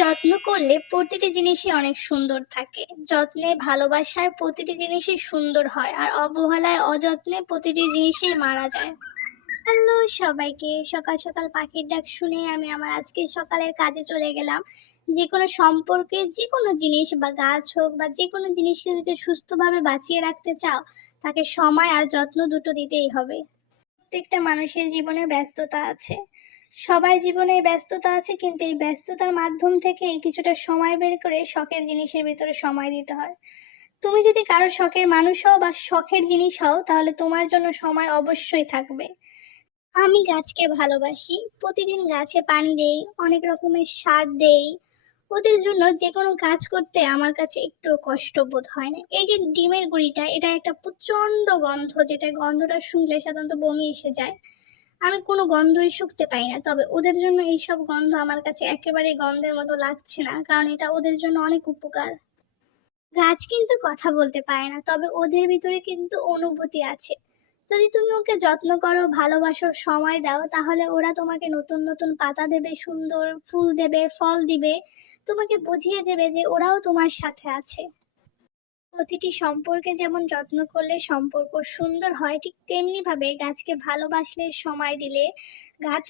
যত্ন করলে প্রতিটি জিনিসই অনেক সুন্দর থাকে। যত্নে, ভালোবাসায় প্রতিটি জিনিসই সুন্দর হয় আর অবহেলায় অযত্নে প্রতিটি জিনিসই মারা যায়। হ্যালো সবাইকে, সকাল সকাল পাখির ডাক শুনে আমি আমার আজকে সকালের কাজে চলে গেলাম। যে কোনো সম্পর্কে যে কোনো জিনিস বা গাছ হোক বা যে কোনো জিনিসকে যদি সুস্থভাবে বাঁচিয়ে রাখতে চাও, তাকে সময় আর যত্ন দুটো দিতেই হবে। প্রত্যেকটা মানুষের জীবনে ব্যস্ততা আছে। সবার জীবনে ব্যস্ততা আছে, কিন্তু এই ব্যস্ততার মাধ্যম থেকে কিছুটা সময় বের করে শখের জিনিসের ভিতরে সময় দিতে হয়। তুমি যদি কারও শখের মানুষ হও বা শখের জিনিস হও, তাহলে তোমার জন্য সময় অবশ্যই থাকবে। আমি গাছকে ভালোবাসি, প্রতিদিন গাছে পানি দেই, অনেক রকমের সার দেই। ওদের জন্য যে কোনো কাজ করতে আমার কাছে একটু কষ্ট বোধ হয় না। এই যে ডিমের গুঁড়িটা, এটা একটা প্রচণ্ড গন্ধ, যেটা গন্ধটা শুনলে সাধারণত বমি এসে যায়। আমি কোনো গন্ধই শুকতে পাই না। তবে ওদের জন্য এইসব গন্ধ আমার কাছে একেবারে গন্ধের মতো লাগছে না, কারণ এটা ওদের জন্য অনেক উপকার। গাছ কিন্তু কথা বলতে পারে না, তবে ওদের ভিতরে কিন্তু অনুভূতি আছে। যদি তুমি ওকে যত্ন করো, ভালোবাসো, সময় দাও, তাহলে ওরা তোমাকে নতুন নতুন পাতা দেবে, সুন্দর ফুল দেবে, ফল দিবে। তোমাকে বুঝিয়ে দেবে যে ওরাও তোমার সাথে আছে। প্রতিটি সম্পর্কে যেমন যত্ন করলে সম্পর্ক সুন্দর হয়, ঠিক তেমনি ভাবে গাছকে ভালোবাসলে সময় দিলে গাছ